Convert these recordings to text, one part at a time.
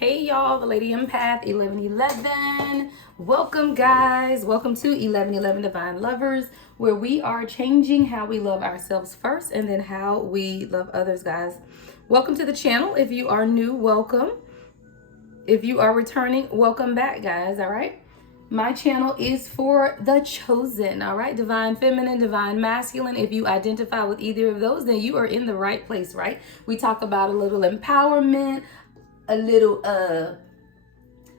Hey y'all, the Lady Empath 1111. Welcome guys. Welcome to 1111 Divine Lovers, where we are changing how we love ourselves first and then how we love others, guys. Welcome to the channel. If you are new, welcome. If you are returning, welcome back, guys. All right. My channel is for the chosen, all right? Divine feminine, divine masculine. If you identify with either of those, then you are in the right place, right? We talk about a little empowerment, a little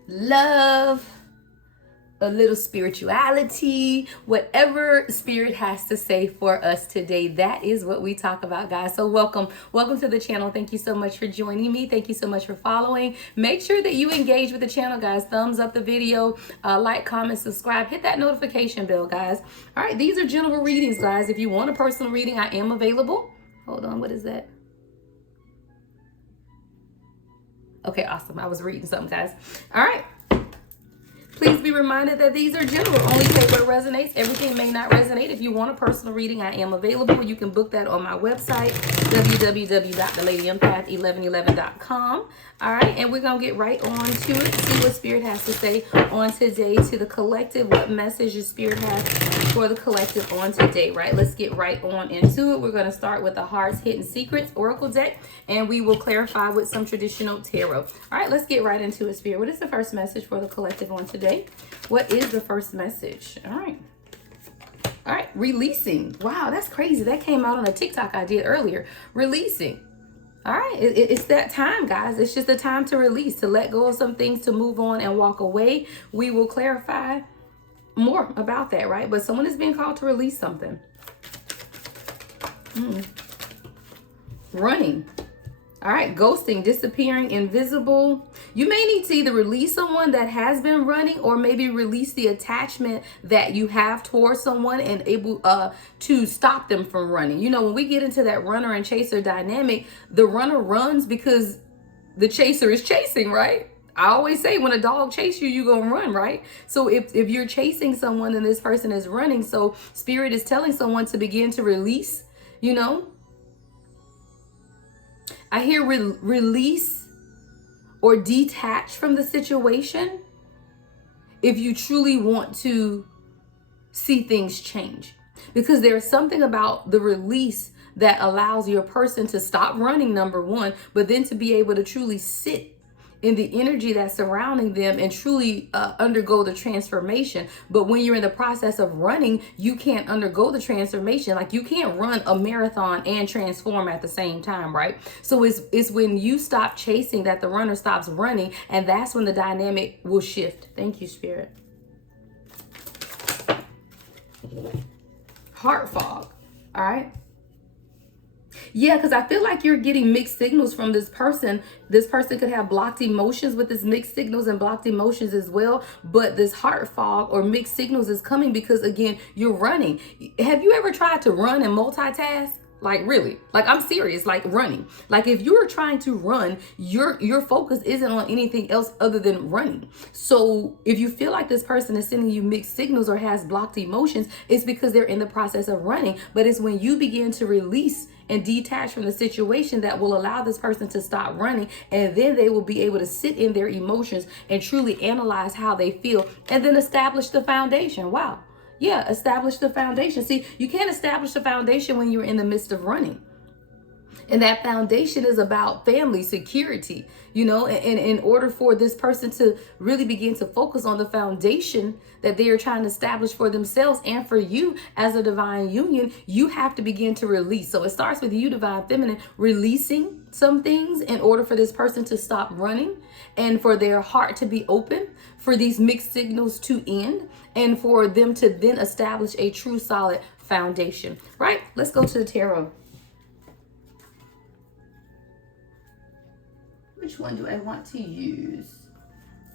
love, a little spirituality, whatever spirit has to say for us today. That is what we talk about, guys. So welcome to the channel. Thank you so much for joining me. Thank you so much for following. Make sure that you engage with the channel, guys. Thumbs up the video, like, comment, subscribe, hit that notification bell, guys. All right, these are general readings, guys. If you want a personal reading, I am available. Hold on, what is that? Okay, awesome. I was reading something, guys. All right. Please be reminded that these are general. Only take what resonates. Everything may not resonate. If you want a personal reading, I am available. You can book that on my website, www.theladyempath1111.com. All right, and we're going to get right on to it. See what Spirit has to say on today to the collective. What message your Spirit has for the collective on today, right? Let's get right on into it. We're going to start with the Heart's Hidden Secrets Oracle deck, and we will clarify with some traditional tarot. All right, let's get right into it, Spirit. What is the first message for the collective on today? What is the first message? All right, releasing. Wow, that's crazy. That came out on a TikTok I did earlier. Releasing. All right, it's that time, guys. It's just the time to release, to let go of some things, to move on and walk away. We will clarify more about that, right? But someone is being called to release something. Running. All right, ghosting, disappearing, invisible. You may need to either release someone that has been running, or maybe release the attachment that you have towards someone and able to stop them from running. You know, when we get into that runner and chaser dynamic, the runner runs because the chaser is chasing, right? I always say when a dog chases you, you're going to run, right? So if you're chasing someone and this person is running, so Spirit is telling someone to begin to release, you know. I hear release or detach from the situation if you truly want to see things change. Because there's something about the release that allows your person to stop running, number one, but then to be able to truly sit in the energy that's surrounding them and truly undergo the transformation. But when you're in the process of running, you can't undergo the transformation. Like, you can't run a marathon and transform at the same time, right? So it's when you stop chasing that the runner stops running, and that's when the dynamic will shift. Thank you, Spirit. Heart fog. All right. Yeah, because I feel like you're getting mixed signals from this person. This person could have blocked emotions with this mixed signals and blocked emotions as well. But this heart fog or mixed signals is coming because, again, you're running. Have you ever tried to run and multitask? Like, really? Like, I'm serious, like running. Like, if you're trying to run, your focus isn't on anything else other than running. So if you feel like this person is sending you mixed signals or has blocked emotions, it's because they're in the process of running. But it's when you begin to release and detach from the situation that will allow this person to stop running, and then they will be able to sit in their emotions and truly analyze how they feel and then establish the foundation. Wow. Yeah, establish the foundation. See, you can't establish the foundation when you're in the midst of running. And that foundation is about family security, you know, and in order for this person to really begin to focus on the foundation that they are trying to establish for themselves and for you as a divine union, you have to begin to release. So it starts with you, divine feminine, releasing some things in order for this person to stop running and for their heart to be open, for these mixed signals to end, and for them to then establish a true solid foundation, right? Let's go to the tarot. Which one do I want to use?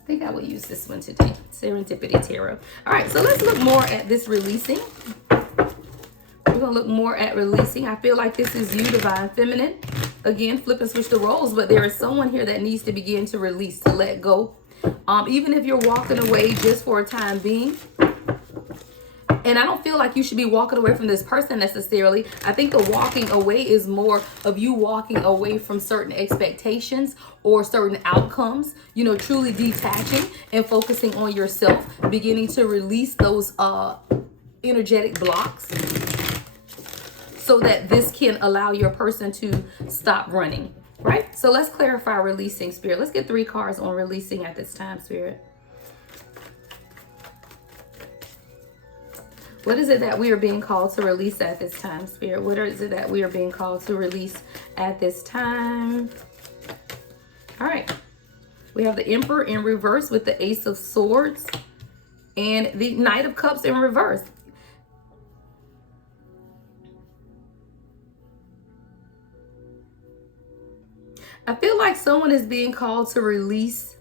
I think I will use this one today. Serendipity Tarot. All right, so let's look more at this releasing. We're going to look more at releasing. I feel like this is you, divine feminine. Again, flip and switch the roles, but there is someone here that needs to begin to release, to let go. Even if you're walking away just for a time being. And I don't feel like you should be walking away from this person necessarily. I think the walking away is more of you walking away from certain expectations or certain outcomes, you know, truly detaching and focusing on yourself, beginning to release those energetic blocks so that this can allow your person to stop running, right? So let's clarify releasing, Spirit. Let's get 3 cards on releasing at this time, Spirit. What is it that we are being called to release at this time, Spirit? What is it that we are being called to release at this time? All right. We have the Emperor in reverse with the Ace of Swords and the Knight of Cups in reverse. I feel like someone is being called to release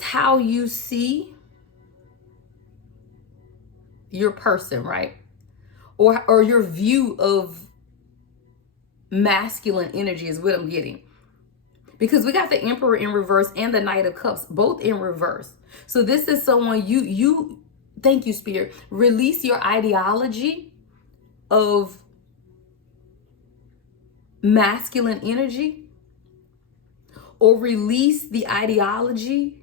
how you see your person, right? Or your view of masculine energy is what I'm getting. Because we got the Emperor in reverse and the Knight of Cups, both in reverse. So this is someone you thank you, Spirit. Release your ideology of masculine energy, or release the ideology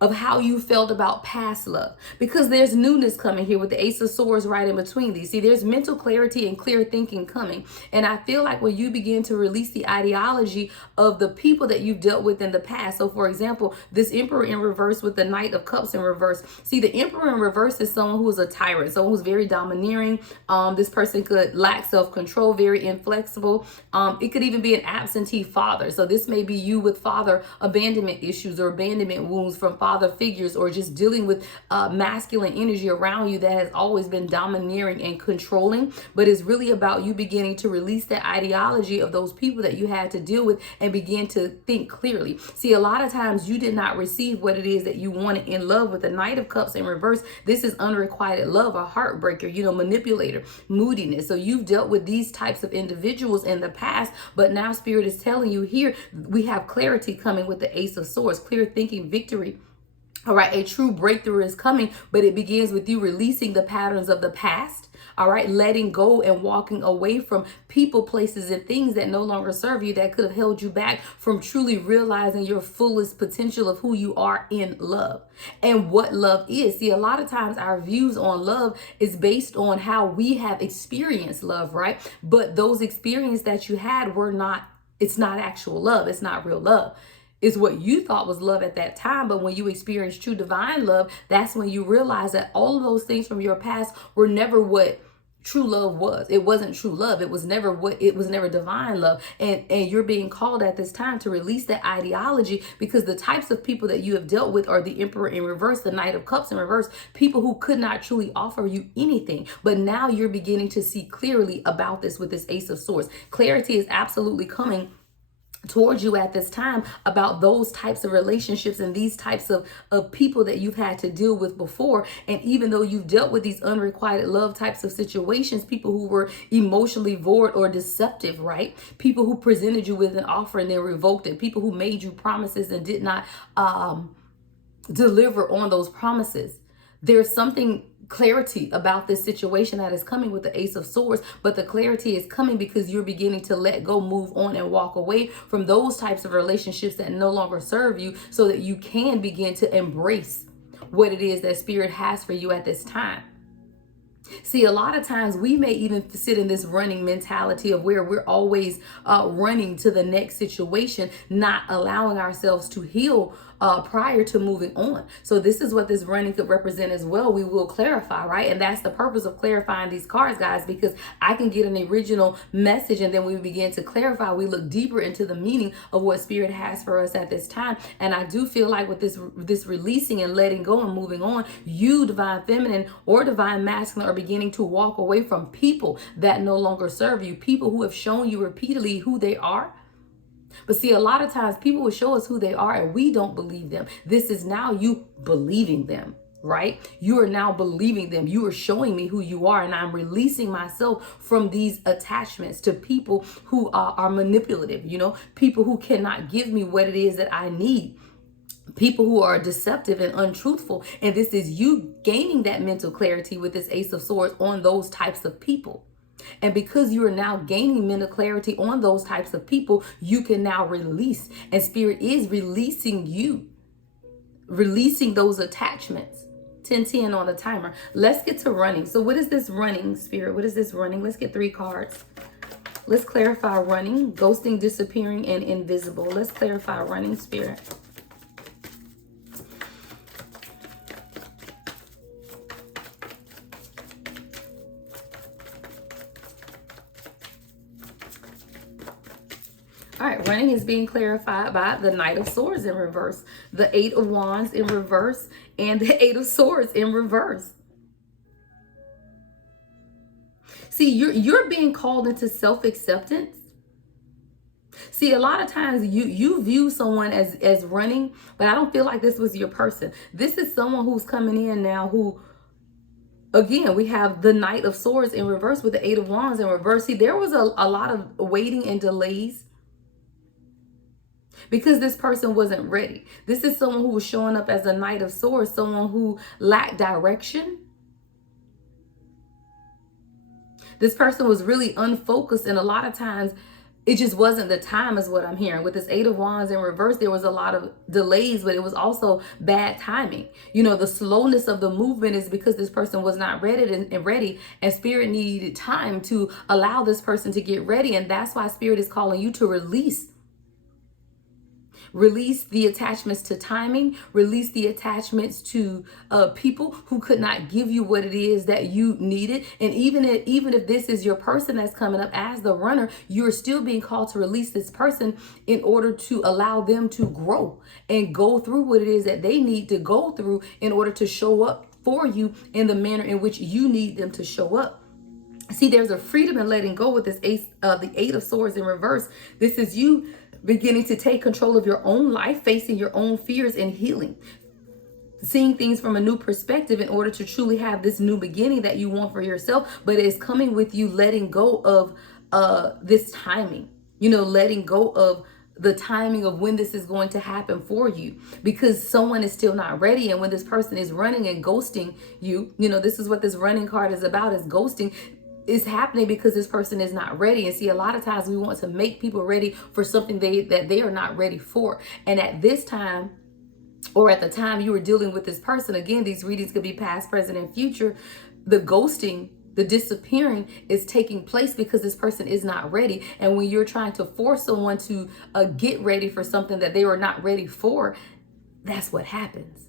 of how you felt about past love, because there's newness coming here with the Ace of Swords right in between these. See, there's mental clarity and clear thinking coming. And I feel like when you begin to release the ideology of the people that you've dealt with in the past. So for example, this Emperor in reverse with the Knight of Cups in reverse. See, the Emperor in reverse is someone who is a tyrant, someone who's very domineering. This person could lack self-control, very inflexible. It could even be an absentee father. So this may be you with father abandonment issues or abandonment wounds from father figures, or just dealing with masculine energy around you that has always been domineering and controlling. But it's really about you beginning to release that ideology of those people that you had to deal with and begin to think clearly. See, a lot of times you did not receive what it is that you wanted in love. With the Knight of Cups in reverse, this is unrequited love, a heartbreaker, you know, manipulator, moodiness. So you've dealt with these types of individuals in the past, but now Spirit is telling you here, we have clarity coming with the Ace of Swords, clear thinking, victory. All right, a true breakthrough is coming, but it begins with you releasing the patterns of the past. All right, letting go and walking away from people, places, and things that no longer serve you, that could have held you back from truly realizing your fullest potential of who you are in love and what love is. See, a lot of times our views on love is based on how we have experienced love, right? But those experiences that you had were not, it's not actual love. It's not real love. Is what you thought was love at that time. But when you experience true divine love, that's when you realize that all of those things from your past were never what true love was. It wasn't true love. It was never divine love. And you're being called at this time to release that ideology, because the types of people that you have dealt with are the Emperor in reverse, the Knight of Cups in reverse, people who could not truly offer you anything. But now you're beginning to see clearly about this with this Ace of Swords. Clarity is absolutely coming towards you at this time about those types of relationships and these types of people that you've had to deal with before. And even though you've dealt with these unrequited love types of situations, people who were emotionally void or deceptive, right? People who presented you with an offer and then revoked it. People who made you promises and did not deliver on those promises. There's something clarity about this situation that is coming with the Ace of Swords, but the clarity is coming because you're beginning to let go, move on, and walk away from those types of relationships that no longer serve you, so that you can begin to embrace what it is that Spirit has for you at this time. See, a lot of times we may even sit in this running mentality of where we're always running to the next situation, not allowing ourselves to heal prior to moving on. So this is what this running could represent as well. We will clarify, right? And that's the purpose of clarifying these cards, guys, because I can get an original message and then we begin to clarify. We look deeper into the meaning of what Spirit has for us at this time. And I do feel like with this releasing and letting go and moving on, you, divine feminine or divine masculine, are beginning to walk away from people that no longer serve you, people who have shown you repeatedly who they are. But see, a lot of times people will show us who they are and we don't believe them. This is now you believing them. right? You are now believing them. You are showing me who you are, and I'm releasing myself from these attachments to people who are manipulative, people who cannot give me what it is that I need. People who are deceptive and untruthful. And this is you gaining that mental clarity with this Ace of Swords on those types of people. And because you are now gaining mental clarity on those types of people, you can now release. And Spirit is releasing you, releasing those attachments. 10-10 on the timer. Let's get to running. So what is this running, Spirit? What is this running? Let's get 3 cards. Let's clarify running, ghosting, disappearing, and invisible. Let's clarify running, Spirit. All right, running is being clarified by the Knight of Swords in reverse, the 8 of Wands in reverse, and the 8 of Swords in reverse. See, you're being called into self-acceptance. See, a lot of times you view someone as running, but I don't feel like this was your person. This is someone who's coming in now who, again, we have the Knight of Swords in reverse with the 8 of Wands in reverse. See, there was a lot of waiting and delays because this person wasn't ready. This is someone who was showing up as a Knight of Swords, someone who lacked direction. This person was really unfocused, and a lot of times it just wasn't the time, is what I'm hearing. With this 8 of Wands in reverse, there was a lot of delays, but it was also bad timing. The slowness of the movement is because this person was not ready, and Spirit needed time to allow this person to get ready. And that's why Spirit is calling you to release the attachments to timing, release the attachments to people who could not give you what it is that you needed. And even if this is your person that's coming up as the runner, you're still being called to release this person in order to allow them to grow and go through what it is that they need to go through in order to show up for you in the manner in which you need them to show up. See, there's a freedom in letting go with this the 8 of Swords in reverse. This is you beginning to take control of your own life, facing your own fears and healing, seeing things from a new perspective in order to truly have this new beginning that you want for yourself. But it's coming with you letting go of this timing, letting go of the timing of when this is going to happen for you, because someone is still not ready. And when this person is running and ghosting you, this is what this running card is about, is ghosting. Is happening because this person is not ready. And see, a lot of times we want to make people ready for something that they are not ready for. And at this time, or at the time you were dealing with this person, again, these readings could be past, present, and future. The ghosting, the disappearing is taking place because this person is not ready. And when you're trying to force someone to get ready for something that they were not ready for, that's what happens.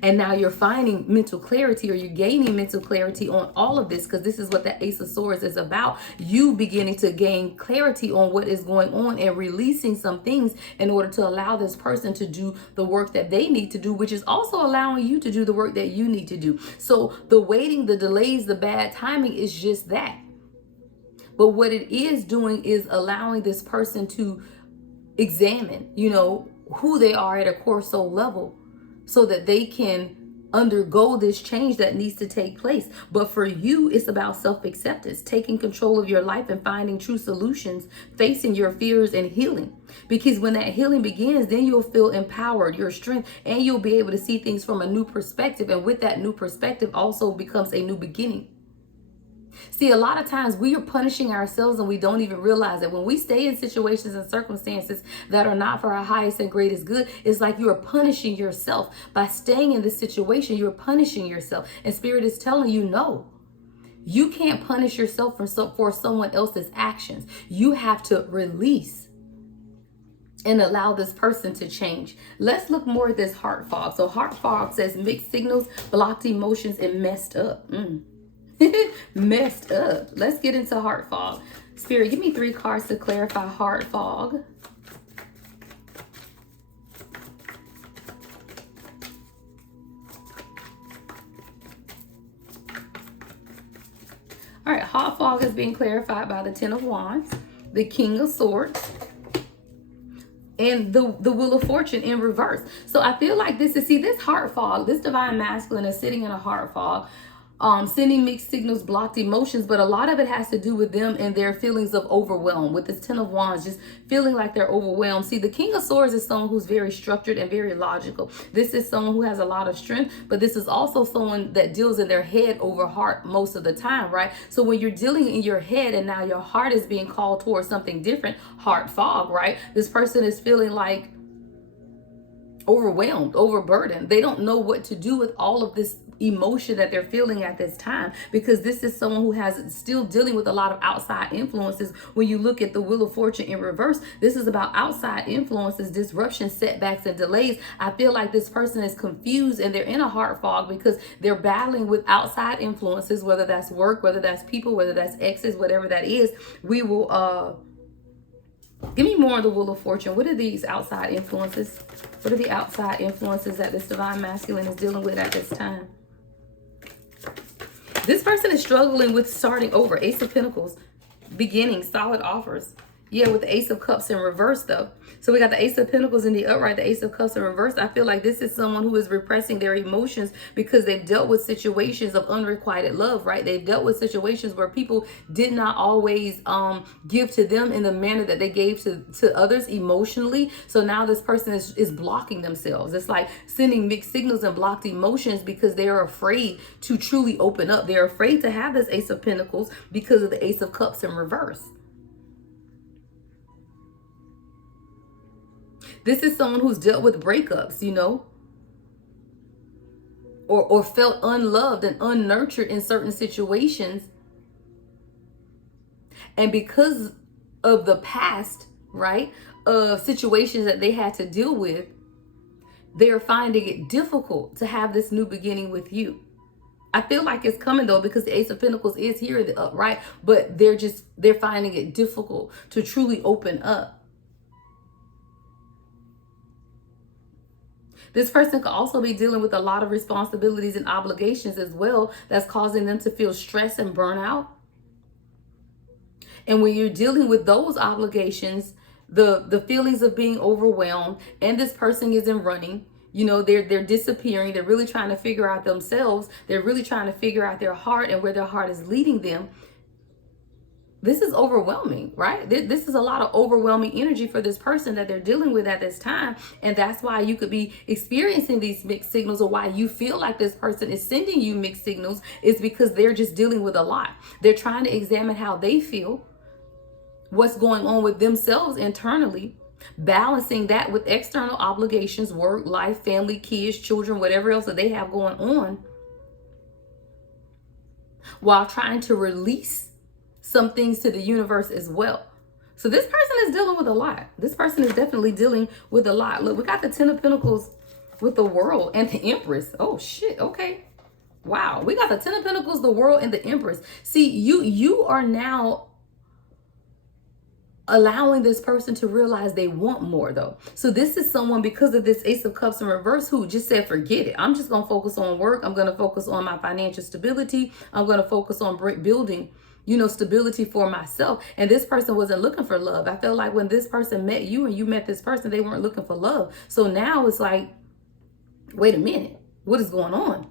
And now you're finding mental clarity, or you're gaining mental clarity on all of this, because this is what the Ace of Swords is about. You beginning to gain clarity on what is going on and releasing some things in order to allow this person to do the work that they need to do, which is also allowing you to do the work that you need to do. So the waiting, the delays, the bad timing is just that. But what it is doing is allowing this person to examine, who they are at a core soul level, so that they can undergo this change that needs to take place. But for you, it's about self-acceptance, taking control of your life and finding true solutions, facing your fears and healing. Because when that healing begins, then you'll feel empowered, your strength, and you'll be able to see things from a new perspective. And with that new perspective also becomes a new beginning. See, a lot of times we are punishing ourselves and we don't even realize that when we stay in situations and circumstances that are not for our highest and greatest good, it's like you are punishing yourself. By staying in this situation, you're punishing yourself. And Spirit is telling you, no, you can't punish yourself for someone else's actions. You have to release and allow this person to change. Let's look more at this heart fog. So heart fog says mixed signals, blocked emotions, and messed up. Messed up. Let's get into heart fog. Spirit, give me 3 cards to clarify heart fog. All right, heart fog is being clarified by the 10 of Wands, the King of Swords, and the Wheel of Fortune in reverse. So I feel like this is, see, this heart fog, this divine masculine is sitting in a heart fog, sending mixed signals, blocked emotions, but a lot of it has to do with them and their feelings of overwhelm. With this Ten of Wands, just feeling like they're overwhelmed. See, the King of Swords is someone who's very structured and very logical. This is someone who has a lot of strength, but this is also someone that deals in their head over heart most of the time, right? So when you're dealing in your head and now your heart is being called towards something different, heart fog, right? This person is feeling like overwhelmed, overburdened. They don't know what to do with all of this emotion that they're feeling at this time, because this is someone who has still dealing with a lot of outside influences. When you look at the Wheel of Fortune in reverse, this is about outside influences, disruptions, setbacks, and delays. I feel like this person is confused and they're in a heart fog because they're battling with outside influences, whether that's work, whether that's people, whether that's exes, whatever that is. We will give me more of the Wheel of Fortune. What are these outside influences? What are the outside influences that this divine masculine is dealing with at this time? This person is struggling with starting over. Ace of Pentacles, beginning, solid offers. Yeah, with the Ace of Cups in reverse, though. So we got the Ace of Pentacles in the upright, the Ace of Cups in reverse. I feel like this is someone who is repressing their emotions because they've dealt with situations of unrequited love, right? They've dealt with situations where people did not always give to them in the manner that they gave to others emotionally. So now this person is blocking themselves. It's like sending mixed signals and blocked emotions because they are afraid to truly open up. They're afraid to have this Ace of Pentacles because of the Ace of Cups in reverse. This is someone who's dealt with breakups, you know, or felt unloved and unnurtured in certain situations. And because of the past, right, of situations that they had to deal with, they're finding it difficult to have this new beginning with you. I feel like it's coming though, because the Ace of Pentacles is here in the upright, but they're finding it difficult to truly open up. This person could also be dealing with a lot of responsibilities and obligations as well. That's causing them to feel stress and burnout. And when you're dealing with those obligations, the feelings of being overwhelmed, and this person isn't running, you know, they're disappearing. They're really trying to figure out themselves. They're really trying to figure out their heart and where their heart is leading them. This is overwhelming, right? This is a lot of overwhelming energy for this person that they're dealing with at this time. And that's why you could be experiencing these mixed signals, or why you feel like this person is sending you mixed signals, is because they're just dealing with a lot. They're trying to examine how they feel, what's going on with themselves internally, balancing that with external obligations, work, life, family, kids, children, whatever else that they have going on, while trying to release some things to the universe as well. So this person is dealing with a lot. This person is definitely dealing with a lot. Look, we got the Ten of Pentacles with the World and the Empress. Oh shit, okay. Wow, we got the Ten of Pentacles, the World, and the Empress. See, you are now allowing this person to realize they want more though. So this is someone, because of this Ace of Cups in reverse, who just said, forget it. I'm just going to focus on work. I'm going to focus on my financial stability. I'm going to focus on building, you know, stability for myself. And this person wasn't looking for love. I feel like when this person met you and you met this person, they weren't looking for love. So now it's like, wait a minute, what is going on?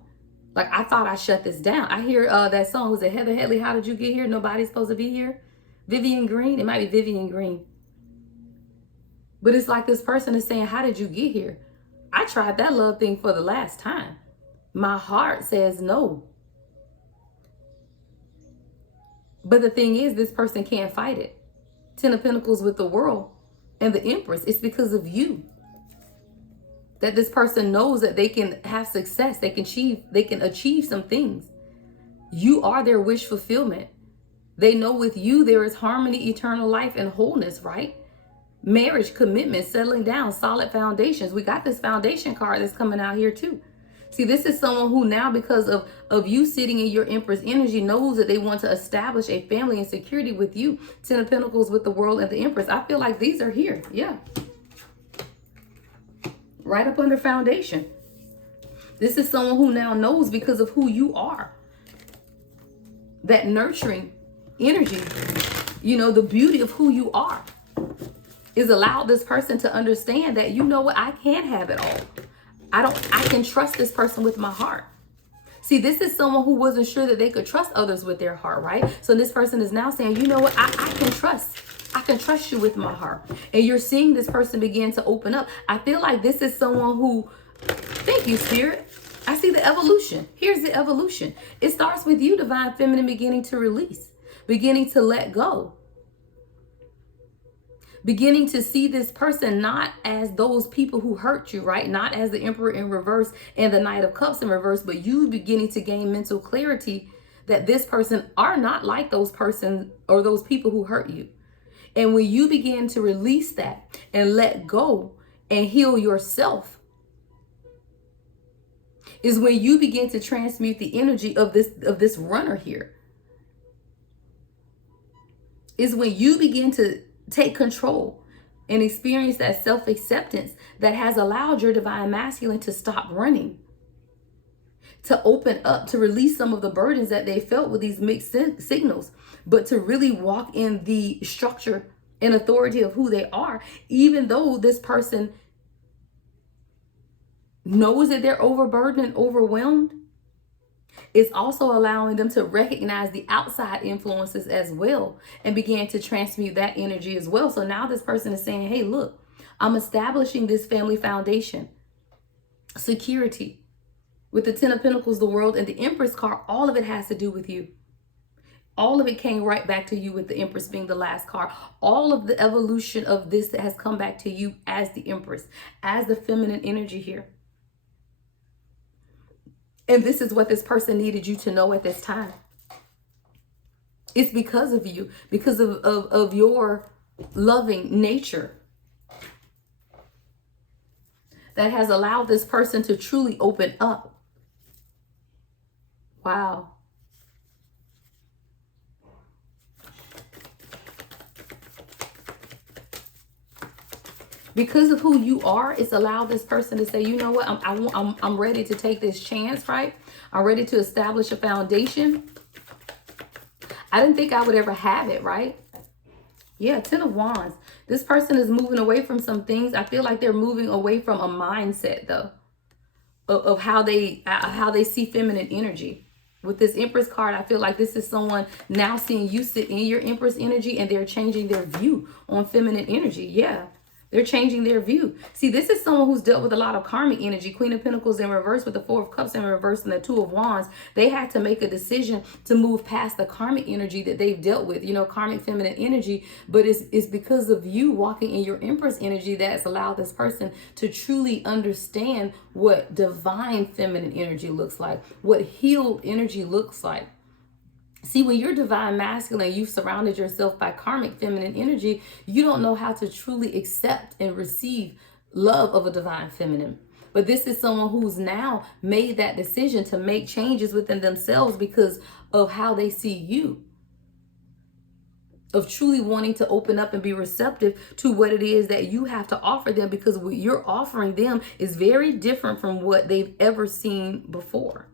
Like, I thought I shut this down. I hear that song, was it Heather Headley, How Did You Get Here? Nobody's supposed to be here. Vivian Green, it might be Vivian Green. But it's like this person is saying, how did you get here? I tried that love thing for the last time. My heart says no. But the thing is, this person can't fight it. Ten of Pentacles with the World and the Empress. It's because of you that this person knows that they can have success. They can achieve some things. You are their wish fulfillment. They know with you there is harmony, eternal life, and wholeness, right? Marriage, commitment, settling down, solid foundations. We got this foundation card that's coming out here too. See, this is someone who now, because of you sitting in your Empress energy, knows that they want to establish a family and security with you. Ten of Pentacles with the World and the Empress. I feel like these are here. Yeah. Right up under foundation. This is someone who now knows, because of who you are, that nurturing energy, you know, the beauty of who you are. is allowed this person to understand that, you know what, I can't have it all. I can trust this person with my heart. See, this is someone who wasn't sure that they could trust others with their heart, right? So this person is now saying, you know what, I can trust you with my heart. And you're seeing this person begin to open up. I feel like this is someone who, thank you, Spirit. I see the evolution. Here's the evolution. It starts with you, Divine Feminine, beginning to release, beginning to let go, beginning to see this person not as those people who hurt you, right? Not as the Emperor in reverse and the Knight of Cups in reverse, but you beginning to gain mental clarity that this person are not like those persons or those people who hurt you. And when you begin to release that and let go and heal yourself, is when you begin to transmute the energy of this runner here. Is when you begin to take control and experience that self-acceptance that has allowed your Divine Masculine to stop running, to open up, to release some of the burdens that they felt with these mixed signals, but to really walk in the structure and authority of who they are, even though this person knows that they're overburdened and overwhelmed. It's also allowing them to recognize the outside influences as well and begin to transmute that energy as well. So now this person is saying, hey, look, I'm establishing this family foundation, security. With the Ten of Pentacles, the World, and the Empress card, all of it has to do with you. All of it came right back to you with the Empress being the last card. All of the evolution of this that has come back to you as the Empress, as the feminine energy here. And this is what this person needed you to know at this time. It's because of you, because of your loving nature that has allowed this person to truly open up. Wow. Because of who you are, it's allowed this person to say, you know what, I'm ready to take this chance, right? I'm ready to establish a foundation. I didn't think I would ever have it, right? Yeah, Ten of Wands. This person is moving away from some things. I feel like they're moving away from a mindset, though, of how they see feminine energy. With this Empress card, I feel like this is someone now seeing you sit in your Empress energy and they're changing their view on feminine energy. Yeah. They're changing their view. See, this is someone who's dealt with a lot of karmic energy. Queen of Pentacles in reverse with the Four of Cups in reverse and the Two of Wands. They had to make a decision to move past the karmic energy that they've dealt with, you know, karmic feminine energy. But it's because of you walking in your Empress energy that's allowed this person to truly understand what divine feminine energy looks like, what healed energy looks like. See, when you're Divine Masculine, you've surrounded yourself by karmic feminine energy, you don't know how to truly accept and receive love of a Divine Feminine. But this is someone who's now made that decision to make changes within themselves because of how they see you. Of truly wanting to open up and be receptive to what it is that you have to offer them, because what you're offering them is very different from what they've ever seen before.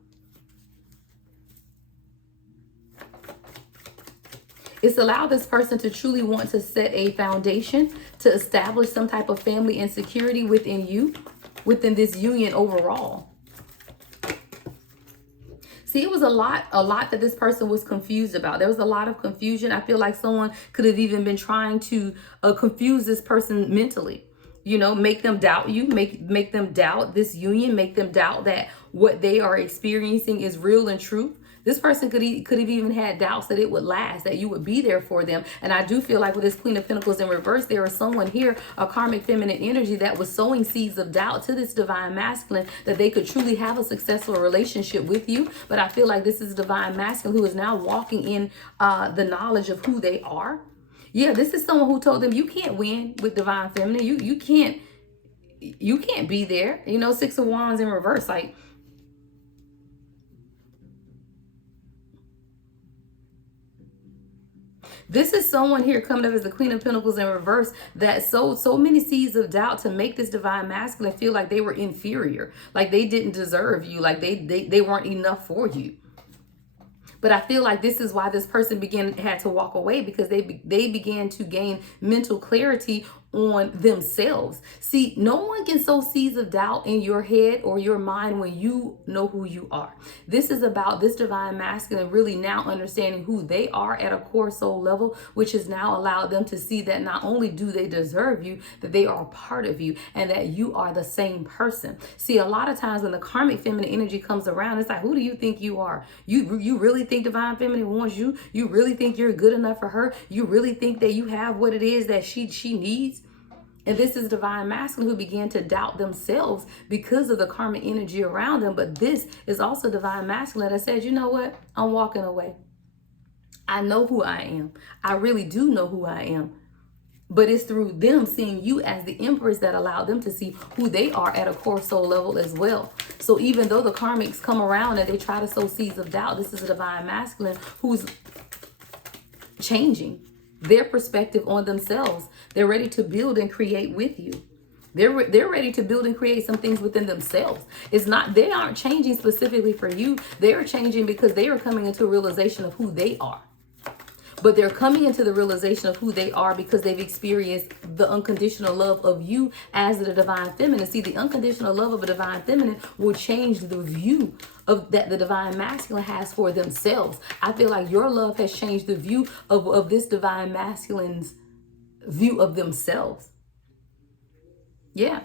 It's allowed this person to truly want to set a foundation, to establish some type of family and security within you, within this union overall. See, it was a lot that this person was confused about. There was a lot of confusion. I feel like someone could have even been trying to confuse this person mentally. You know, make them doubt you, make them doubt this union, make them doubt that what they are experiencing is real and true. This person could have even had doubts that it would last, that you would be there for them. And I do feel like with this Queen of Pentacles in reverse, there is someone here, a karmic feminine energy, that was sowing seeds of doubt to this Divine Masculine, that they could truly have a successful relationship with you. But I feel like this is Divine Masculine who is now walking in the knowledge of who they are. Yeah, this is someone who told them you can't win with Divine Feminine. You can't be there. You know, Six of Wands in reverse, like, this is someone here coming up as the Queen of Pentacles in reverse that sowed so many seeds of doubt to make this Divine Masculine feel like they were inferior, like they didn't deserve you, like they weren't enough for you. But I feel like this is why this person had to walk away, because they began to gain mental clarity on themselves. See, no one can sow seeds of doubt in your head or your mind when you know who you are. This is about this divine masculine really now understanding who they are at a core soul level, which has now allowed them to see that not only do they deserve you, that they are a part of you and that you are the same person. See, a lot of times when the karmic feminine energy comes around, it's like, who do you think you are? You really think divine feminine wants you? You really think you're good enough for her? You really think that you have what it is that she needs? And this is divine masculine who began to doubt themselves because of the karmic energy around them. But this is also divine masculine that says, you know what? I'm walking away. I know who I am. I really do know who I am. But it's through them seeing you as the empress that allowed them to see who they are at a core soul level as well. So even though the karmics come around and they try to sow seeds of doubt, this is a divine masculine who's changing their perspective on themselves. They're ready to build and create with you. They're ready to build and create some things within themselves. It's not, they aren't changing specifically for you. They're changing because they are coming into a realization of who they are. But they're coming into the realization of who they are because they've experienced the unconditional love of you as the divine feminine. See, the unconditional love of a divine feminine will change the view of that the divine masculine has for themselves. I feel like your love has changed the view of this divine masculine's view of themselves. Yeah.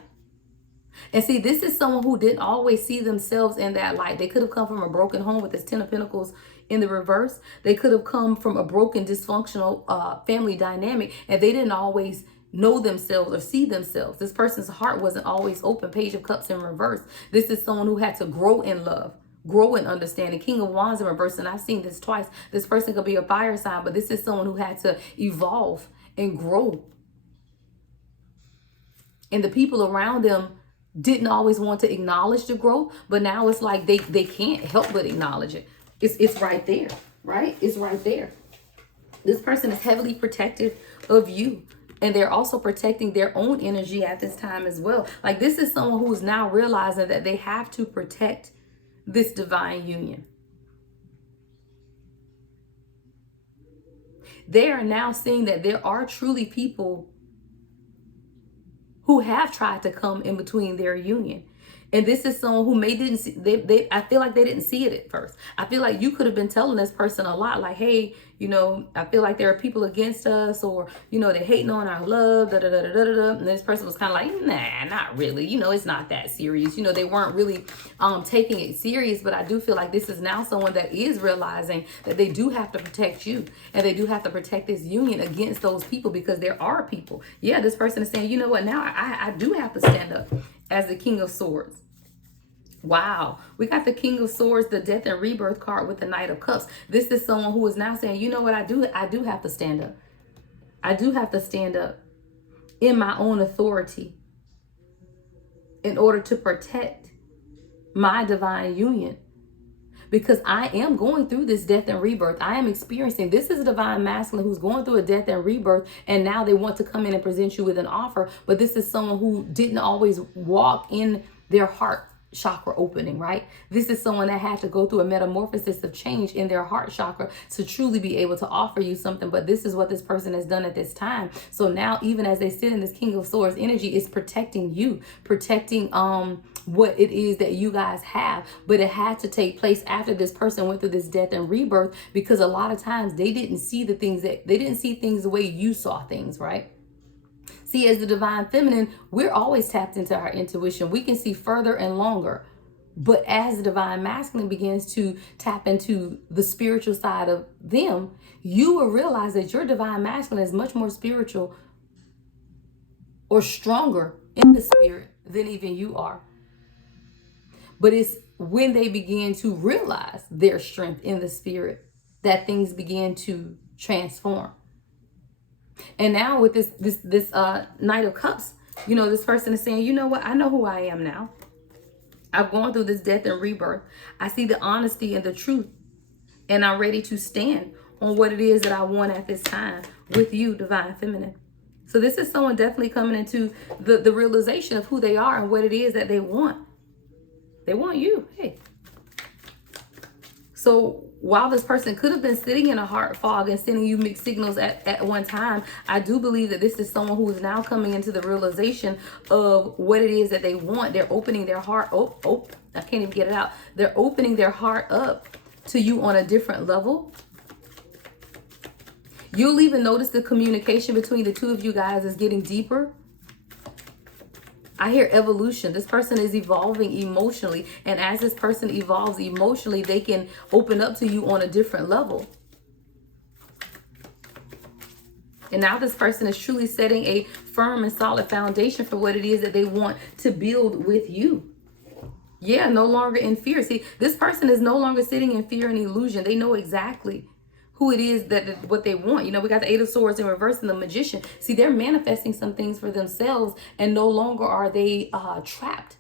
And see, this is someone who didn't always see themselves in that light. They could have come from a broken home with this 10 of Pentacles in the reverse. They could have come from a broken, dysfunctional family dynamic, and they didn't always know themselves or see themselves. This person's heart wasn't always open. Page of Cups in reverse. This is someone who had to grow in love, grow in understanding. King of Wands in reverse, and I've seen this twice. This person could be a fire sign, but this is someone who had to evolve and grow. And the people around them didn't always want to acknowledge the growth, but now it's like they can't help but acknowledge it. It's right there, right? It's right there. This person is heavily protective of you, and they're also protecting their own energy at this time as well. Like, this is someone who is now realizing that they have to protect this divine union. They are now seeing that there are truly people who have tried to come in between their union. And this is someone who didn't see, I feel like they didn't see it at first. I feel like you could have been telling this person a lot, like, hey, you know, I feel like there are people against us, or, you know, they're hating on our love, da da da da da da. And this person was kind of like, nah, not really. You know, it's not that serious. You know, they weren't really taking it serious. But I do feel like this is now someone that is realizing that they do have to protect you, and they do have to protect this union against those people, because there are people. Yeah, this person is saying, you know what, now I do have to stand up as the King of Swords. Wow, we got the King of Swords, the Death and Rebirth card with the Knight of Cups. This is someone who is now saying, you know what, I do have to stand up. I do have to stand up in my own authority in order to protect my divine union. Because I am going through this death and rebirth. I am experiencing, this is a divine masculine who's going through a death and rebirth, and now they want to come in and present you with an offer. But this is someone who didn't always walk in their heart chakra opening, right? This is someone that had to go through a metamorphosis of change in their heart chakra to truly be able to offer you something. But this is what this person has done at this time. So now, even as they sit in this King of Swords energy, it's protecting you, protecting what it is that you guys have. But it had to take place after this person went through this death and rebirth, because a lot of times they didn't see things the way you saw things, right? See, as the divine feminine, we're always tapped into our intuition. We can see further and longer. But as the divine masculine begins to tap into the spiritual side of them, you will realize that your divine masculine is much more spiritual or stronger in the spirit than even you are. But it's when they begin to realize their strength in the spirit that things begin to transform. And now with this Knight of Cups, you know, this person is saying, you know what, I know who I am now. I've gone through this death and rebirth. I see the honesty and the truth, and I'm ready to stand on what it is that I want at this time with you, divine feminine. So this is someone definitely coming into the realization of who they are and what it is that they want. They want you. Hey. So while this person could have been sitting in a heart fog and sending you mixed signals at one time, I do believe that this is someone who is now coming into the realization of what it is that they want. They're opening their heart. Oh, I can't even get it out. They're opening their heart up to you on a different level. You'll even notice the communication between the two of you guys is getting deeper. I hear evolution. This person is evolving emotionally. And as this person evolves emotionally, they can open up to you on a different level. And now this person is truly setting a firm and solid foundation for what it is that they want to build with you. Yeah, no longer in fear. See, this person is no longer sitting in fear and illusion. They know exactly who it is that what they want. You know, we got the Eight of Swords in reverse and the Magician. See, they're manifesting some things for themselves, and no longer are they trapped.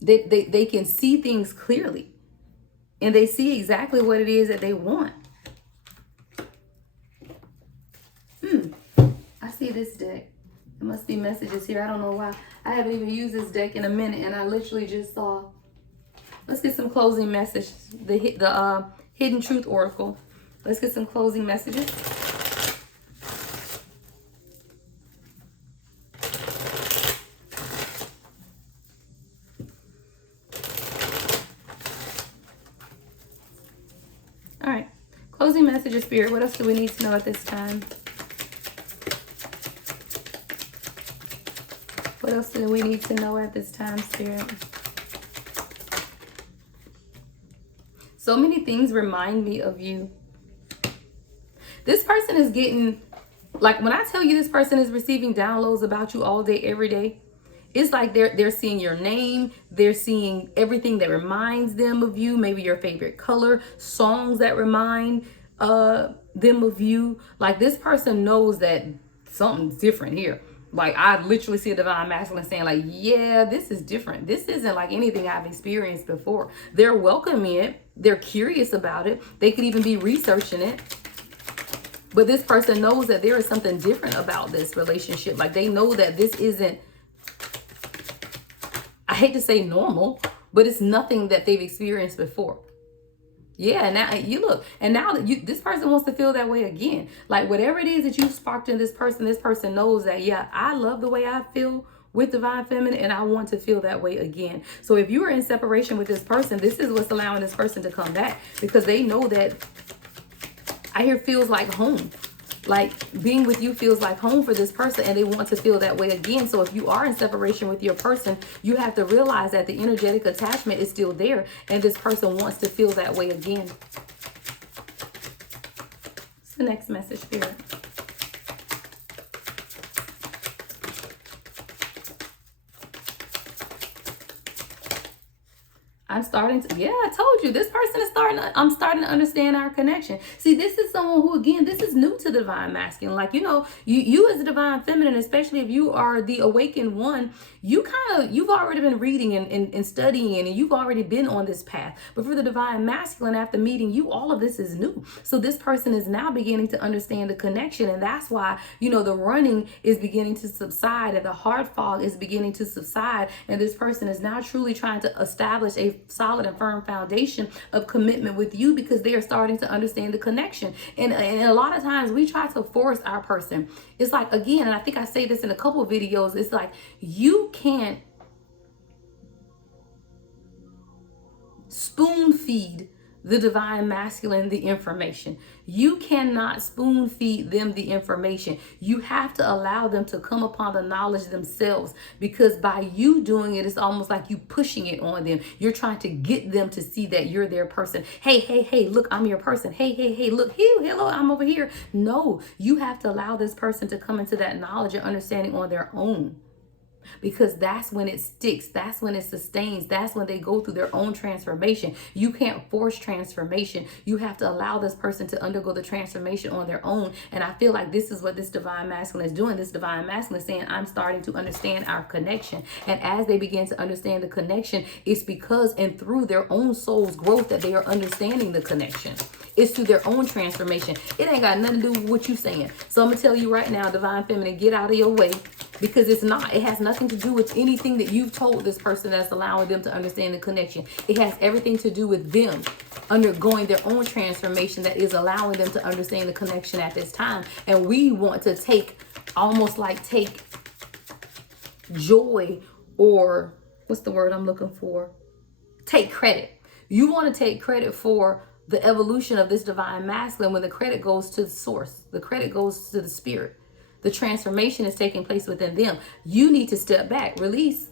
They can see things clearly, and they see exactly what it is that they want. I see this deck. There must be messages here. I don't know why. I haven't even used this deck in a minute, and I literally just saw. Let's get some closing message. The Hidden Truth Oracle. Let's get some closing messages. All right. Closing messages, Spirit. What else do we need to know at this time? What else do we need to know at this time, Spirit? So many things remind me of you. This person is getting, like when I tell you this person is receiving downloads about you all day, every day, it's like they're seeing your name. They're seeing everything that reminds them of you. Maybe your favorite color, songs that remind them of you. Like this person knows that something's different here. Like I literally see a divine masculine saying like, yeah, this is different. This isn't like anything I've experienced before. They're welcoming it. They're curious about it. They could even be researching it. But this person knows that there is something different about this relationship. Like they know that this isn't, I hate to say normal, but it's nothing that they've experienced before. Yeah, and now you look, and now that this person wants to feel that way again. Like whatever it is that you sparked in this person knows that, yeah, I love the way I feel with Divine Feminine, and I want to feel that way again. So if you are in separation with this person, this is what's allowing this person to come back, because they know that, I hear, feels like home. Like being with you feels like home for this person, and they want to feel that way again. So if you are in separation with your person, you have to realize that the energetic attachment is still there, and this person wants to feel that way again. What's the next message, Spirit? I'm starting to, yeah, I told you, this person is I'm starting to understand our connection. See, this is someone who, again, this is new to the Divine Masculine. Like, you know, you as a Divine Feminine, especially if you are the awakened one, you've already been reading and studying, and you've already been on this path. But for the Divine Masculine, after meeting you, all of this is new. So this person is now beginning to understand the connection. And that's why, you know, the running is beginning to subside, and the heart fog is beginning to subside. And this person is now truly trying to establish a solid and firm foundation of commitment with you, because they are starting to understand the connection. And a lot of times we try to force our person. It's like, again, and I think I say this in a couple of videos, it's like you can't spoon feed the Divine Masculine the information. You cannot spoon feed them the information. You have to allow them to come upon the knowledge themselves, because by you doing it, it's almost like you pushing it on them. You're trying to get them to see that you're their person. Hey, look, I'm your person. Hey, look, hello, I'm over here. No, you have to allow this person to come into that knowledge and understanding on their own. Because that's when it sticks. That's when it sustains. That's when they go through their own transformation. You can't force transformation. You have to allow this person to undergo the transformation on their own. And I feel like this is what this Divine Masculine is doing. This Divine Masculine is saying, I'm starting to understand our connection. And as they begin to understand the connection, it's because and through their own soul's growth that they are understanding the connection. It's through their own transformation. It ain't got nothing to do with what you're saying. So I'm going to tell you right now, Divine Feminine, get out of your way. because it's not. It has nothing to do with anything that you've told this person that's allowing them to understand the connection. It has everything to do with them undergoing their own transformation that is allowing them to understand the connection at this time. And we want to take joy, or what's the word I'm looking for? Take credit. You want to take credit for the evolution of this divine masculine when the credit goes to the source. The credit goes to the spirit. The transformation is taking place within them. You need to step back, release.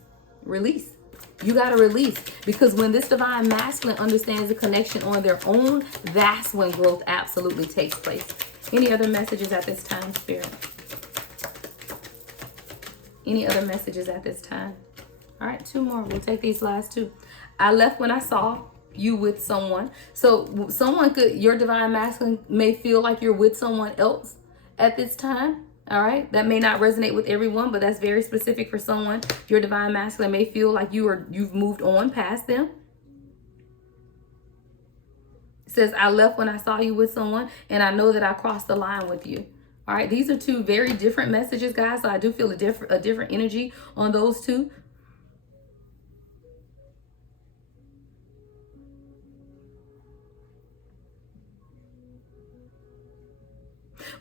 You got to release, because when this divine masculine understands the connection on their own, that's when growth absolutely takes place. Any other messages at this time, Spirit? Any other messages at this time? All right, 2 more. We'll take these last 2. I left when I saw you with someone. So someone your divine masculine may feel like you're with someone else at this time. All right, that may not resonate with everyone, but that's very specific for someone. Your divine masculine may feel like you've moved on past them. It says, I left when I saw you with someone, and I know that I crossed the line with you. All right, these are 2 very different messages, guys. So I do feel a different energy on those 2.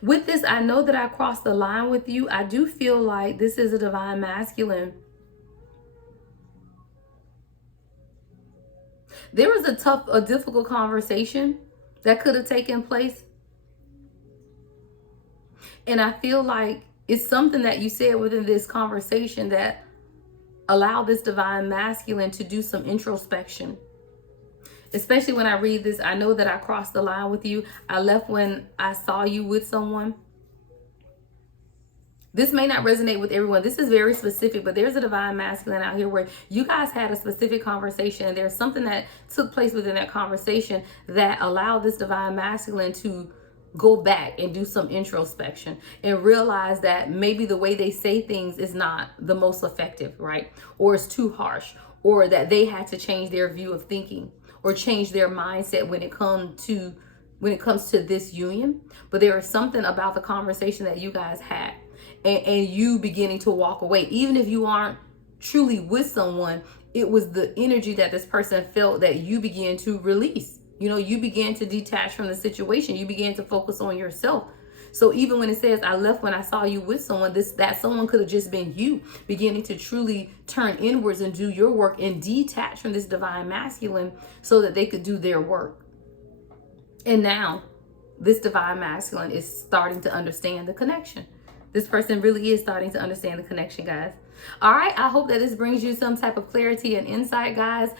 With this, I know that I crossed the line with you. I do feel like this is a divine masculine. There was a difficult conversation that could have taken place. And I feel like it's something that you said within this conversation that allowed this divine masculine to do some introspection. Especially when I read this, I know that I crossed the line with you. I left when I saw you with someone. This may not resonate with everyone. This is very specific, but there's a divine masculine out here where you guys had a specific conversation, and there's something that took place within that conversation that allowed this divine masculine to go back and do some introspection and realize that maybe the way they say things is not the most effective, right? Or it's too harsh, or that they had to change their view of thinking or change their mindset when it comes to this union. But there is something about the conversation that you guys had, and you beginning to walk away, even if you aren't truly with someone. It was the energy that this person felt that you began to release. You know, you began to detach from the situation. You began to focus on yourself. So even when it says, I left when I saw you with someone, that someone could have just been you beginning to truly turn inwards and do your work and detach from this divine masculine so that they could do their work. And now this divine masculine is starting to understand the connection. This person really is starting to understand the connection, guys. All right, I hope that this brings you some type of clarity and insight, guys.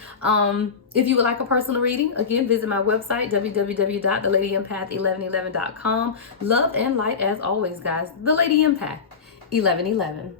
If you would like a personal reading, again, visit my website, www.thelady.empath1111.com. Love and light as always, guys. The Lady Empath 1111.